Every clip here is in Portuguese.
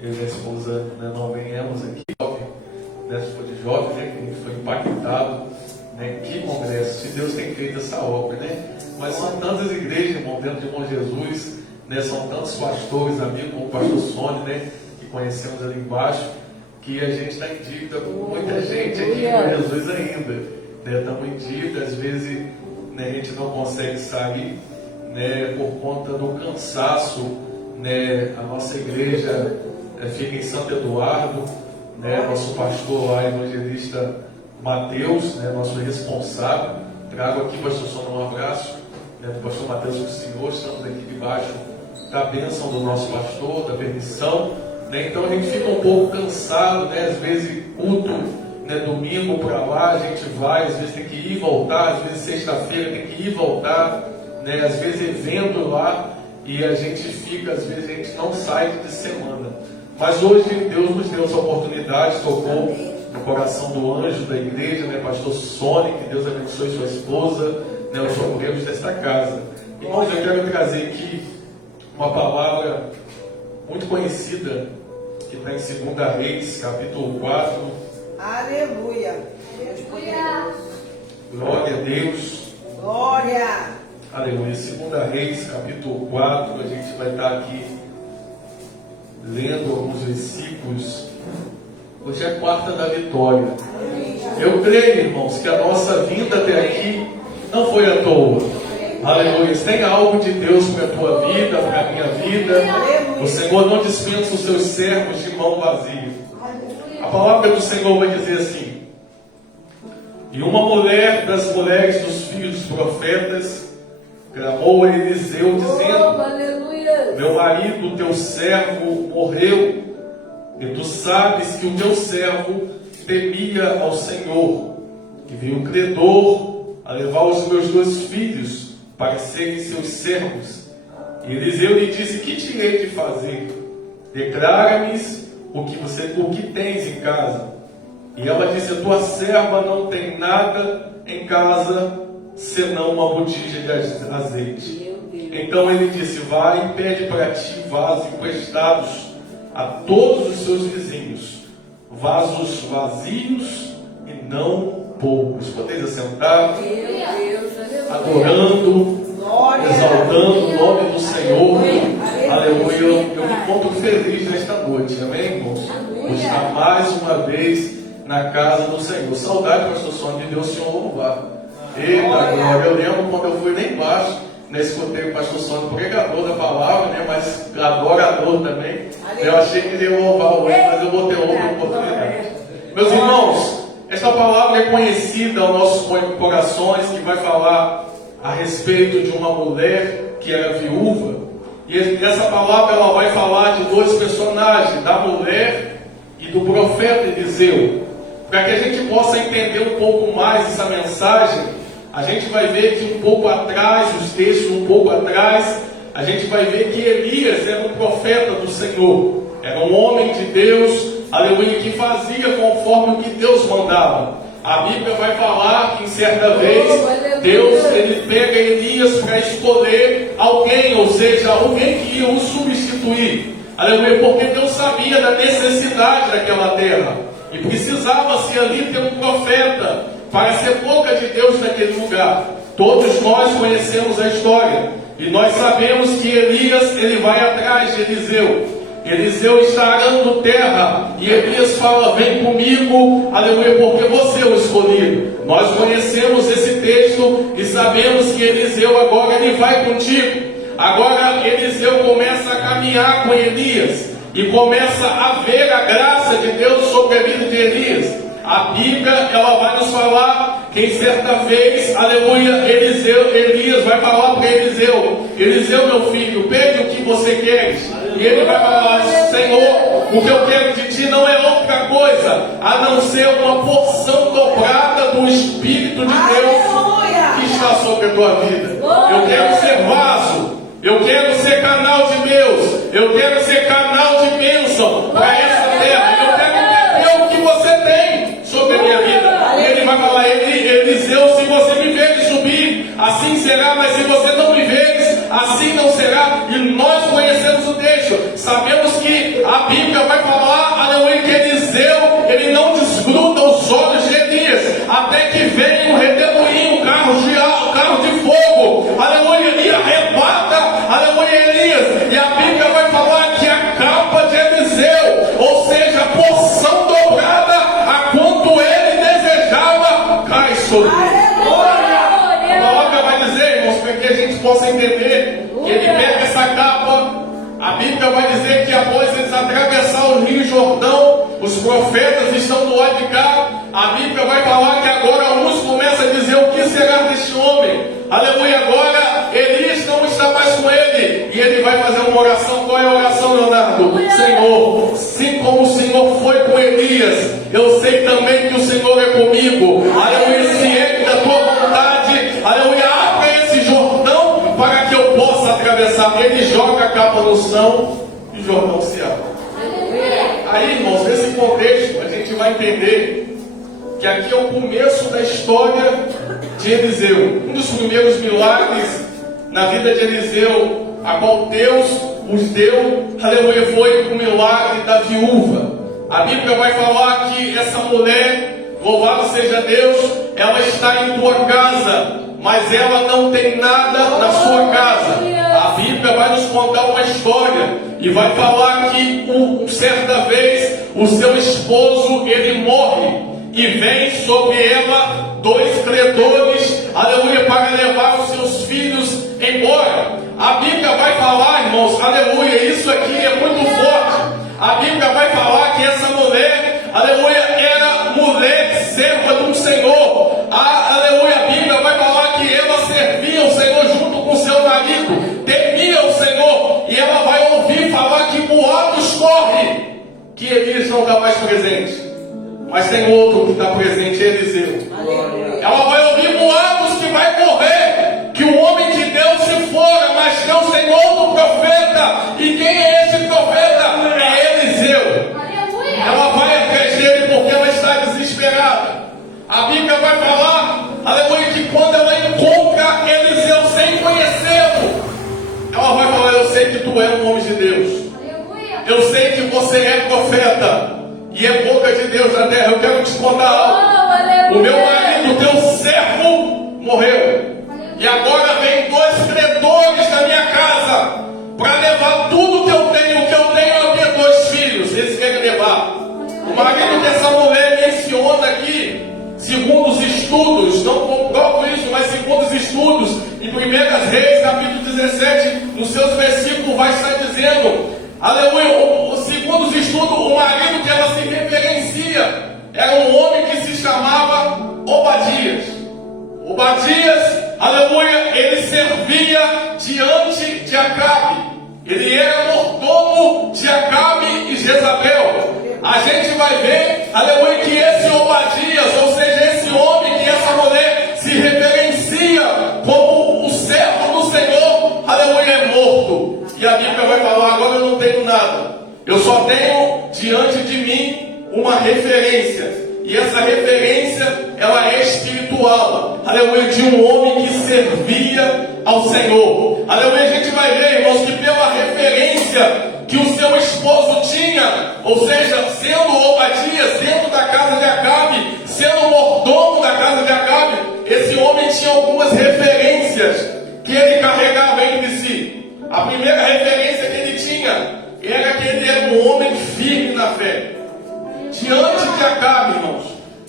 eu e minha esposa, né, não venhamos aqui, né, se for de jovem, né, que a gente foi impactado, né, que congresso, se Deus tem feito essa obra, né? Mas são tantas igrejas, irmão, dentro de Bom Jesus, né, são tantos pastores, amigos, como o pastor Sônia, né, que conhecemos ali embaixo, que a gente está em dívida com muita gente aqui em Bom Jesus ainda, né? Estamos em dívida, às vezes, né, a gente não consegue sair, né, por conta do cansaço, né? A nossa igreja fica em Santo Eduardo, né? Nosso pastor lá, evangelista Mateus, né, nosso responsável. Trago aqui, pastor Sônia, um abraço, né, do pastor Mateus para o senhor. Estamos aqui debaixo da bênção do nosso pastor, da permissão, né? Então a gente fica um pouco cansado, né? Às vezes culto, né, domingo para lá, a gente vai, às vezes tem que ir e voltar, às vezes sexta-feira tem que ir e voltar, né? Às vezes evento lá, e a gente fica, às vezes a gente não sai de semana. Mas hoje Deus nos deu essa oportunidade, tocou no coração do anjo da igreja, né, pastor Sônia, que Deus abençoe sua esposa, né, os obreiros desta casa. Irmãos, eu quero trazer aqui uma palavra muito conhecida, que está em 2 Reis, capítulo 4. Aleluia. Glória a Deus. Glória. Aleluia. 2 Reis, capítulo 4, a gente vai estar aqui lendo alguns versículos. Hoje é a quarta da vitória. Eu creio, irmãos, que a nossa vinda até aqui não foi à toa. Aleluia. Tem algo de Deus para a tua vida, para a minha vida. O Senhor não dispensa os seus servos de mão vazia. A palavra do Senhor vai dizer assim: e uma mulher das mulheres dos filhos dos profetas clamou a Eliseu, dizendo: meu marido, teu servo, morreu, e tu sabes que o teu servo temia ao Senhor, e veio um credor a levar os meus 2 filhos para serem seus servos. E Eliseu lhe disse: que te hei de fazer? Declara-me o que tens em casa. E ela disse: a tua serva não tem nada em casa, senão uma botija de azeite. Então ele disse: vai e pede para ti vasos emprestados a todos os seus vizinhos, vasos vazios e não poucos. Podeis assentar, adorando, exaltando o nome do Senhor. Aleluia. Eu me encontro feliz nesta noite, amém, irmãos? Por estar mais uma vez na casa do Senhor. Saudade, pastor Sônia, de Deus, Senhor, louvar. Eita glória. Eu lembro quando eu fui lá embaixo, né, escutei o pastor Sônia, pregador da palavra, né, mas adorador também. Eu achei que ele ia louvar hoje, mas eu vou ter outra oportunidade. Meus irmãos, esta palavra é conhecida aos nossos corações, que vai falar a respeito de uma mulher que era viúva. E essa palavra ela vai falar de 2 personagens, da mulher e do profeta Eliseu. Para que a gente possa entender um pouco mais essa mensagem, a gente vai ver que um pouco atrás, os textos um pouco atrás, a gente vai ver que Elias era um profeta do Senhor, era um homem de Deus, aleluia, que fazia conforme o que Deus mandava. A Bíblia vai falar que em certa vez Deus ele pega Elias para escolher alguém, ou seja, alguém que ia o substituir, aleluia, porque Deus sabia da necessidade daquela terra e precisava-se ali ter um profeta para ser boca de Deus naquele lugar. Todos nós conhecemos a história e nós sabemos que Elias ele vai atrás de Eliseu. Eliseu está arando terra e Elias fala: vem comigo, aleluia, porque você é o escolhido. Nós conhecemos esse texto e sabemos que Eliseu agora ele vai contigo. Agora Eliseu começa a caminhar com Elias e começa a ver a graça de Deus sobre a vida de Elias. A Bíblia ela vai nos falar que em certa vez, aleluia, Elias vai falar para Eliseu: Eliseu, meu filho, pede o que você queres. E ele vai falar: Senhor, o que eu quero de ti não é outra coisa a não ser uma porção dobrada do Espírito de Deus que está sobre a tua vida. Eu quero ser vaso, eu quero ser canal de Deus, eu quero ser canal de bênção para essa terra. Eu quero beber o que você tem sobre a minha vida. E ele vai falar: Eliseu, se você me veres subir, assim será, mas se você não me veres, assim não será. E nós conhecemos o texto, sabemos que a Bíblia vai profetas estão do lado de cá. A Bíblia vai falar que agora alguns começam a dizer o que será deste homem. Aleluia, agora Elias não está mais com ele. E ele vai fazer uma oração. Qual é a oração, Leonardo? Senhor, assim como o Senhor foi com Elias, eu sei também que o Senhor é comigo. Aleluia, se é da tua vontade, aleluia, abra esse Jordão para que eu possa atravessar. Ele joga a capa no chão e o Jordão se abre. Aí, irmãos, nesse contexto, a gente vai entender que aqui é o começo da história de Eliseu. Um dos primeiros milagres na vida de Eliseu, a qual Deus os deu, aleluia, foi o milagre da viúva. A Bíblia vai falar que essa mulher, louvado seja Deus, ela está em tua casa, mas ela não tem nada na sua casa. A Bíblia vai nos contar uma história e vai falar que certa vez o seu esposo ele morre e vem sobre ela 2 credores, aleluia, para levar os seus filhos embora. A Bíblia vai falar, irmãos, aleluia, isso aqui é muito forte. A Bíblia vai falar que essa mulher, aleluia, era mulher serva de um Senhor. Aleluia, a Bíblia vai falar que ela servia o Senhor junto com seu marido, temia o Senhor, e ela vai ouvir falar que boatos correm, que Elias não está mais presente, mas tem outro que está presente, Eliseu. Ela vai ouvir boatos que vai correr, que o homem de Deus se fora, mas Deus tem outro profeta. E quem é esse profeta? É Eliseu. Ela vai atrás dele porque ela está desesperada. A Bíblia vai falar, aleluia, que quando ela encontra Eliseu sem conhecê-lo, ela vai falar: eu sei que tu é um homem de Deus, eu sei que você é profeta e é boca de Deus na terra. Eu quero te contar algo. O meu marido, teu servo, morreu, e agora vem 2 credores na minha casa para levar tudo que eu tenho. O que eu tenho é o que? 2 filhos, eles querem levar. O marido dessa mulher menciona aqui, segundo os estudos, não comprovo isso, mas segundo os estudos, em 1 Reis, capítulo 17, nos seus versículos vai estar dizendo, aleluia, segundo os estudos, o marido que ela se referencia era um homem que se chamava Obadias. Obadias, aleluia, ele servia diante de Acabe. Ele era mordomo de Acabe e Jezabel. A gente vai ver, aleluia, que esse Obadias, ou seja, esse homem que essa mulher se referencia como o servo do Senhor, aleluia, é morto. E a Bíblia vai falar: agora eu não tenho nada, eu só tenho diante de mim uma referência. E essa referência, ela é espiritual, aleluia, de um homem que servia ao Senhor. Aleluia, a gente vai ver, irmãos, que pela referência que o seu esposo tinha, ou seja, sendo Obadias dentro da casa de Acabe, sendo mordomo da casa de Acabe, esse homem tinha algumas referências que ele carregava entre si. A primeira referência que ele tinha era que ele era um homem firme na fé. Diante de Acabe, irmãos,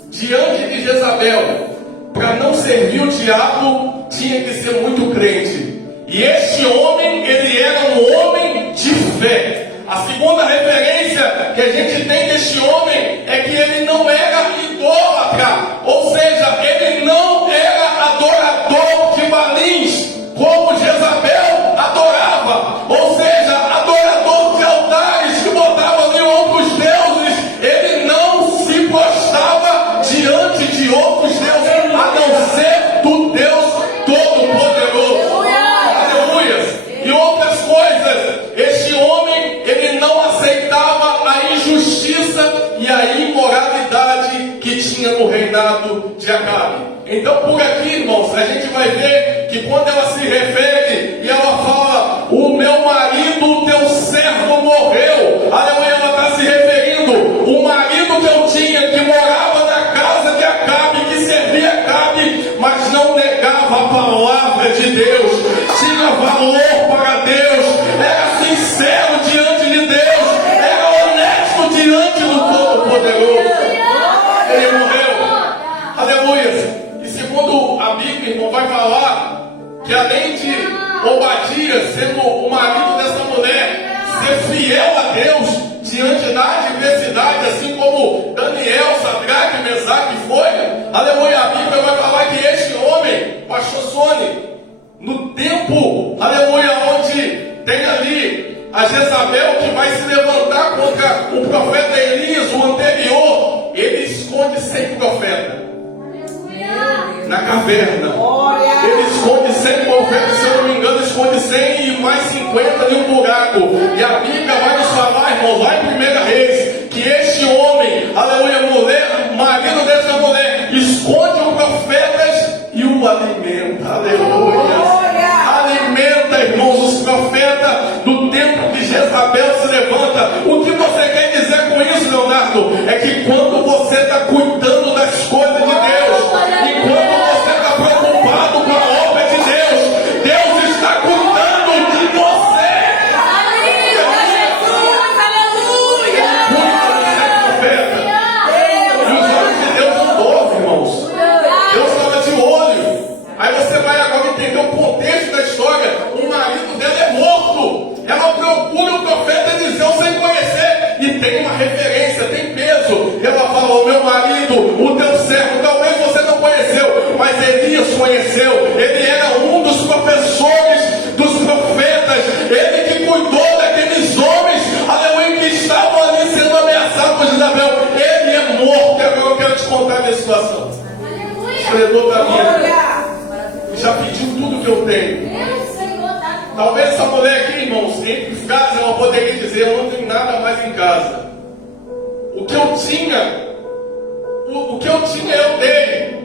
diante de Jezabel, para não servir o diabo, tinha que ser muito crente. E este homem, ele era um homem de fé. A segunda referência que a gente tem deste homem é que ele não era idólatra, ou seja, ele não era adorador de balins, como Jezabel adorava, ou seja, adorador de altares que botavam em outros deuses. Ele não se prostrava diante de outros deuses, a não ser do Deus Todo-Poderoso. Aleluia! E outras coisas, este homem, ele não aceitava a injustiça e a imoralidade que tinha no reinado de Acabe. Então, por aqui, irmãos, a gente vai ver que quando ela se refere e ela fala: o meu marido, o teu servo morreu, aleluia, ela está se referindo, o marido que eu tinha, que morava na casa de Acabe, que servia Acabe, mas não negava a palavra de Deus, tinha valor para Deus, era sincero diante de Deus, era honesto diante do Todo-Poderoso. Ele morreu, aleluia. E segundo a Bíblia, irmão, vai falar que além de Obadias, sendo o marido dessa mulher, ser fiel a Deus diante da adversidade, assim como Sadraque, Mesaque foi, aleluia, a Bíblia vai falar que este homem, pastor Sônia, no tempo, aleluia, onde tem ali a Jezabel que vai se levantar contra o profeta Elias, o anterior, ele esconde 100 profetas na caverna. Ele esconde 100 profetas, se eu não me engano, esconde 100 e mais 50 em um buraco. E a Bíblia vai nos falar, irmão, lá em 1 Reis, que este homem, aleluia, mulher, marido dessa mulher, esconde os profetas e o alimenta. Aleluia. Alimenta, irmãos, os profetas do tempo de Jezabel se levanta. O que você quer dizer com isso, Leonardo? É que quando você está cuidando das coisas de Deus, e quando você está preocupado com a obra de Deus, Deus está cuidando de você. E os olhos de Deus não dormem, irmãos. Deus estava de olho. Aí você vai agora entender o contexto da história. O marido dela é morto. Ela procura o profeta Eliseu sem conhecer. E tem uma referência, tem peso. Ela fala: o meu marido, o teu servo, talvez você não conheceu, mas Elias conheceu. Ele era um dos professores dos profetas. Ele que cuidou daqueles homens, aleluia, que estavam ali sendo ameaçados por Jezabel. Ele é morto. E agora eu quero te contar a minha situação. Escreveu para mim. Já pediu tudo que eu tenho. Talvez essa mulher aqui, irmãos, entre frases ela poderia dizer: eu não tenho nada mais em casa. O que eu tinha eu dei.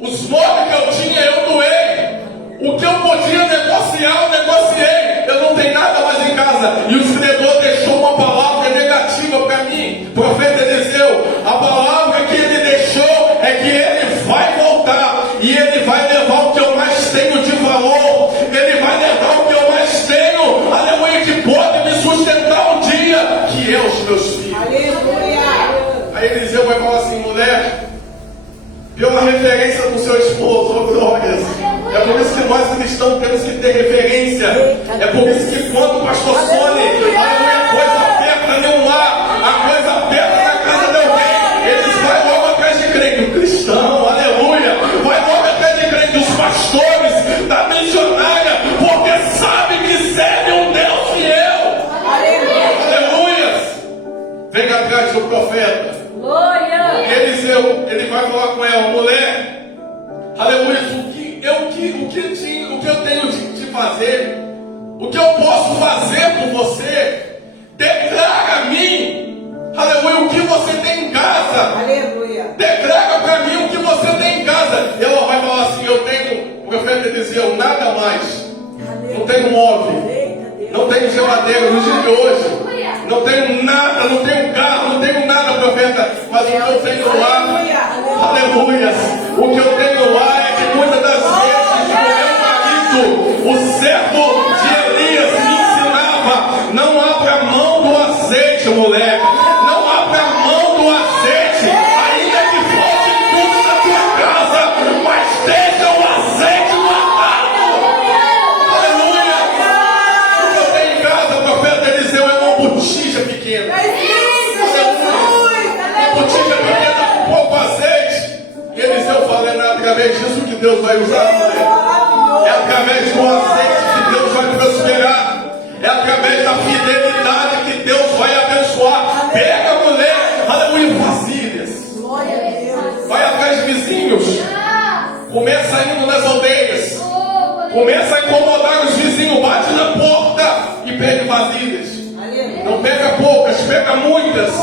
Os móveis que eu tinha eu doei. O que eu podia negociar eu negociei. Eu não tenho nada mais em casa. E o escritor deixou uma palavra negativa para mim, profeta Eliseu. A palavra que ele deixou é que ele vai voltar e ele vai levar o que eu mais tenho de valor. Ele vai levar o que eu mais tenho, aleluia, que pode me sustentar um dia, que é os meus filhos. Aleluia. Aí Eliseu vai falar assim: mulher, pela referência do seu esposo, oh glórias. É por isso que nós cristãos temos que ter referência. É por isso que quando o pastor Sônia, aleluia, a coisa aperta em um lar, a coisa aperta na casa de alguém, eles vão logo atrás de crente, o cristão, aleluia, vai logo atrás de crente, os pastores da missionária, porque sabe que serve um Deus fiel. Aleluia. Vem atrás do profeta. E Eliseu, ele vai falar com ela: mulher, aleluia, o que eu tenho de fazer, o que eu posso fazer por você, declara a mim, aleluia, o que você tem em casa. Aleluia. Declara para mim o que você tem em casa. E ela vai falar assim: eu tenho, o profeta Eliseu, nada mais. Não tenho móvel, não tenho geladeira no dia de hoje, não tenho nada, não tenho carro, não tenho nada, profeta. Mas o que eu tenho lá, aleluia, o que eu tenho lá é que muitas das vezes o meu marido, o servo de Elias, me ensinava: não abra a mão do azeite, mulher, não abra a mão do azeite, ainda que falte tudo na tua casa, mas deixa o azeite guardado. Aleluia. O que eu tenho em casa, profeta Eliseu, é uma botija pequena. Uma botija pequena com pouco azeite. E Eliseu fala: é através disso que Deus vai usar, mulher. É através do azeite que Deus vai prosperar. É através da fidelidade que Deus vai abençoar. Pega, mulher, aleluia, vasilhas. Vai atrás de vizinhos. Começa indo nas aldeias. Começa a incomodar os vizinhos. Bate na porta e pede vasilhas. Não pega poucas, pega muitas.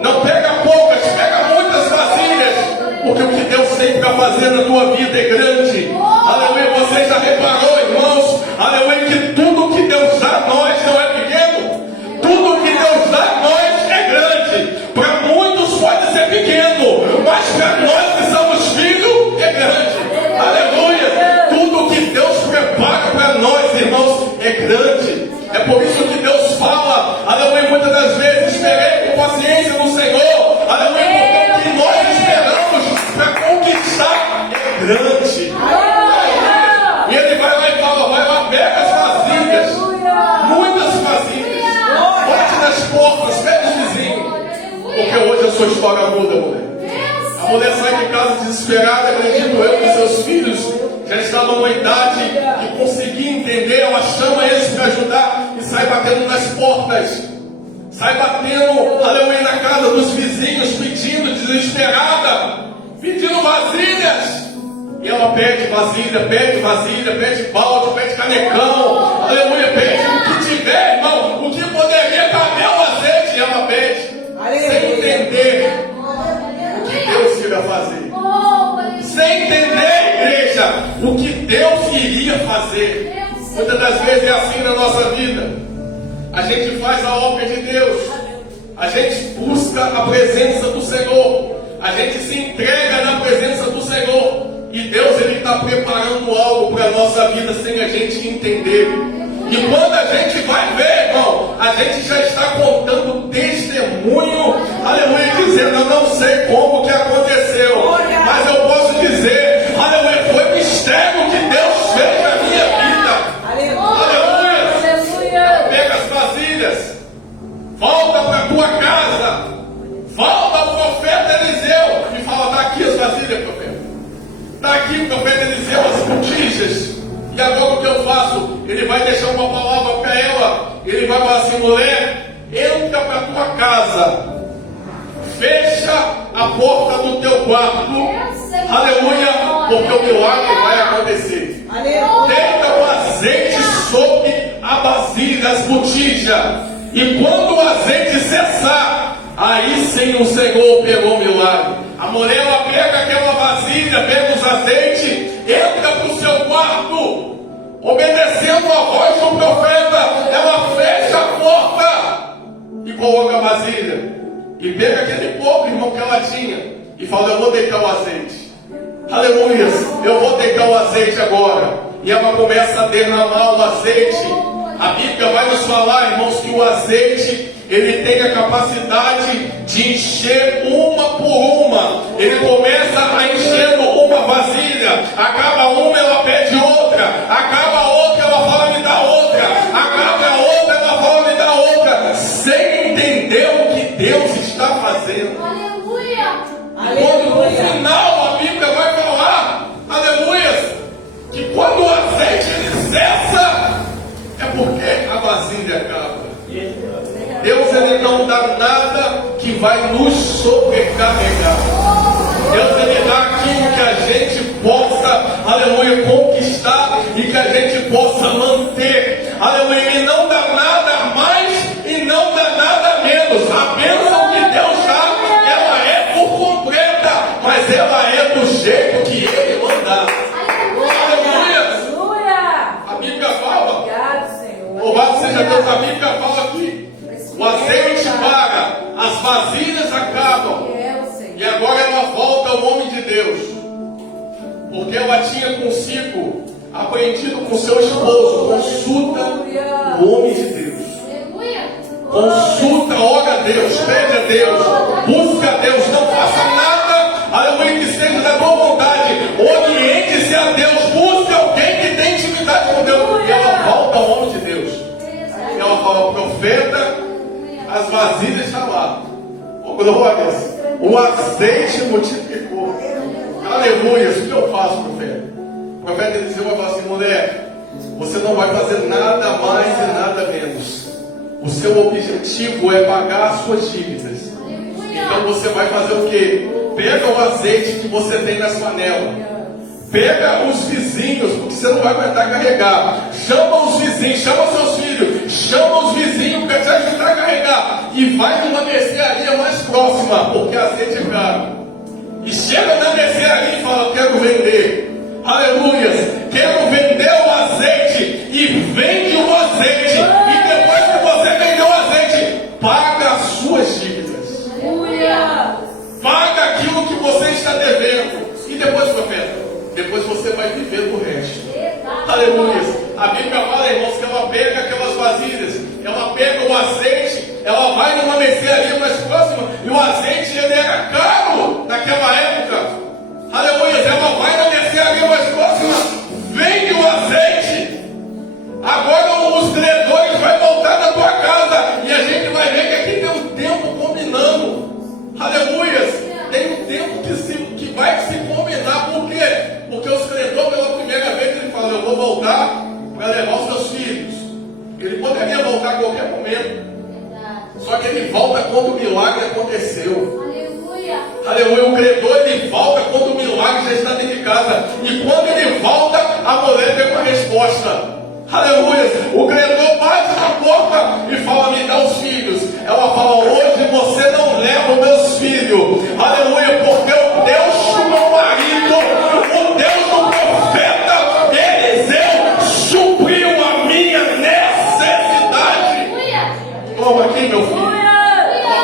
Não pega poucas, pega muitas vasilhas. Porque o que Deus tem para fazer na tua vida é grande. Aleluia, você já reparou, irmãos? Aleluia, que tudo que Deus dá a nós não é pequeno. Tudo que Deus dá a nós é grande. Para muitos pode ser pequeno, mas para nós que somos filhos é grande. Aleluia, tudo que Deus prepara para nós, irmãos, é grande. É por isso que Deus fala, aleluia, muitas das vezes: esperei com paciência no Senhor. Aleluia, porque o que nós esperamos para conquistar é grande. E ele vai lá e fala: vai lá, pega as vasilhas, muitas vasilhas, bate nas portas, pega os vizinhos, porque hoje a sua história muda, mulher. A mulher sai de casa desesperada, acredito eu, que seus filhos já estão numa idade que conseguir entender, ela chama eles para ajudar e sai batendo nas portas. Sai batendo, aleluia, na casa dos vizinhos, pedindo, desesperada, pedindo vasilhas. E ela pede vasilha, pede balde, pede canecão, aleluia, pede o que tiver, irmão, o que poderia caber o azeite, ela pede, sem entender o que Deus iria fazer. Sem entender, igreja, o que Deus iria fazer. Muitas das vezes é assim na nossa vida. A gente faz a obra de Deus, a gente busca a presença do Senhor, a gente se entrega na presença do Senhor, e Deus está preparando algo para a nossa vida sem a gente entender. E quando a gente vai ver, irmão, a gente já está contando testemunho, aleluia, dizendo: eu não sei como que aconteceu, mas eu posso dizer, aleluia, foi mistério que Deus fez na minha vida. Aleluia. Pega as vasilhas, volta para a tua casa, volta ao profeta Eliseu e fala: está aqui as vasilhas, profeta. Está aqui o profeta Eliseu, as botijas. E agora o que eu faço? Ele vai deixar uma palavra para ela. Ele vai falar assim: mulher, entra para a tua casa, fecha a porta do teu quarto, aleluia, porque o milagre vai acontecer. Deita o azeite sobre a vasilha, as botijas, e quando o azeite cessar, aí sim o Senhor pegou o milagre. A mulher, ela pega aquela vasilha, pega os azeites, entra para o seu quarto, obedecendo a voz do profeta, ela fecha a porta e coloca a vasilha, e pega aquele pouco, irmão, que ela tinha, e fala: eu vou deitar o azeite. Aleluia, eu vou deitar o azeite agora. E ela começa a derramar o azeite. A Bíblia vai nos falar, irmãos, que o azeite, ele tem a capacidade de encher uma por uma. Ele começa a encher uma vasilha, acaba uma, ela pede outra, acaba outra, ela fala: me dá outra, acaba outra, ela fala: me dá outra, sem entender o que Deus está fazendo. Aleluia. Quando no final a Bíblia vai falar, aleluia, que quando o azeite ele cessa, é porque a vasilha acaba. Deus, ele não dá nada que vai nos sobrecarregar. Deus, ele dá aquilo que a gente possa, aleluia, conquistar e que a gente possa manter. Aleluia, ele não dá nada mais e não dá nada menos. A bênção que Deus dá, ela é por completa, mas ela é do jeito que ele mandar. Aleluia. A Bíblia fala, louvado seja Deus, a Bíblia fala aqui: o azeite para, as vasilhas acabam. E agora ela volta ao homem de Deus, porque ela tinha consigo aprendido com seu esposo: consulta o homem de Deus, consulta, ora a Deus, pede a Deus, busca a Deus, não faça nada, aleluia, que seja da tua vontade, oriente-se a Deus, busca alguém que tem intimidade com Deus. E ela volta ao homem de Deus, e ela fala: profeta, as vasilhas estão lá, oh glórias, o azeite multiplicou. Aleluia. O que eu faço, profeta? O profeta Eliseu vai falar assim: mulher, você não vai fazer nada mais e nada menos. O seu objetivo é pagar as suas dívidas. Então você vai fazer o quê? Pega o azeite que você tem nas panelas, pega os vizinhos, porque você não vai aguentar carregar. Chama os vizinhos, chama seus filhos, chama os vizinhos para te ajudar a carregar. E vai numa mercearia mais próxima, porque azeite é caro. E chega na mercearia e fala: quero vender. Aleluia, quero vender o azeite. E vende o azeite. E depois que você vendeu o azeite, paga as suas dívidas. Paga aquilo que você está devendo. E depois, profeta, depois você vai viver do resto. Aleluia. A Bíblia fala, irmãos, que ela pega aquelas vasilhas, ela pega o azeite, ela vai numa mercearia mais próxima, e o azeite ele era caro naquela época. Aleluia. Ela vai na mercearia mais próxima, vende o azeite. Agora os credores vão voltar na tua casa, e a gente vai ver que aqui tem um tempo combinando. Aleluia. Tem um tempo que se milagre aconteceu. Aleluia. Aleluia, o credor ele volta quando o milagre já está dentro de casa. E quando ele volta, a mulher vem com a resposta. Aleluia, o credor bate na porta e fala: me dá os filhos. Ela fala: hoje você não leva os meus filhos. Aleluia, porque o Deus do meu marido, o Deus do profeta Eliseu, supriu a minha necessidade. Toma aqui, meu filho.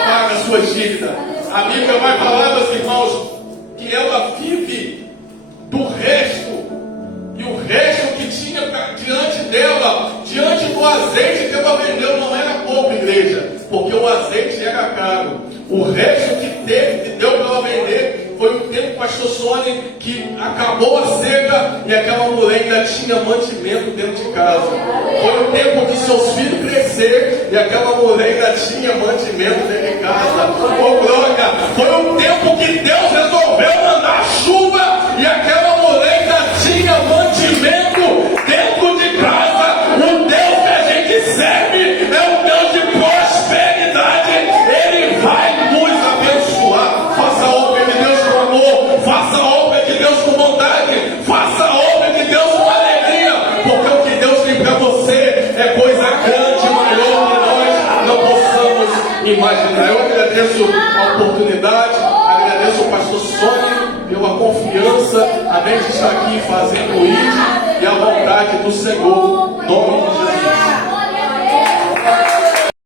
Paga as suas dívidas. A Bíblia vai falar, meus irmãos, que ela vive do resto. E o resto que tinha diante dela, diante do azeite que ela vendeu, não era pouco, igreja, porque o azeite era caro. O resto que teve, que deu para ela vender, foi o tempo, pastor Sônia, que acabou a seca e aquela mulher ainda tinha mantimento dentro de casa. Foi o tempo que seus filhos cresceram e aquela mulher ainda tinha mantimento dentro de casa. Oh, glória! Foi o tempo que Deus resolveu mandar chuva e aquela mulher ainda tinha mantimento dentro de casa. O Deus que a gente serve é um Deus de prosperidade. Ele vai nos abençoar. Faça a obra de Deus com amor, faça a obra de Deus com vontade, faça a obra de Deus com alegria, porque o que Deus tem para você é coisa grande, maior que nós não possamos imaginar. Eu agradeço a oportunidade, agradeço ao pastor Sônia pela confiança, amém, de estar aqui fazendo isso e a vontade do Senhor, em nome de Jesus.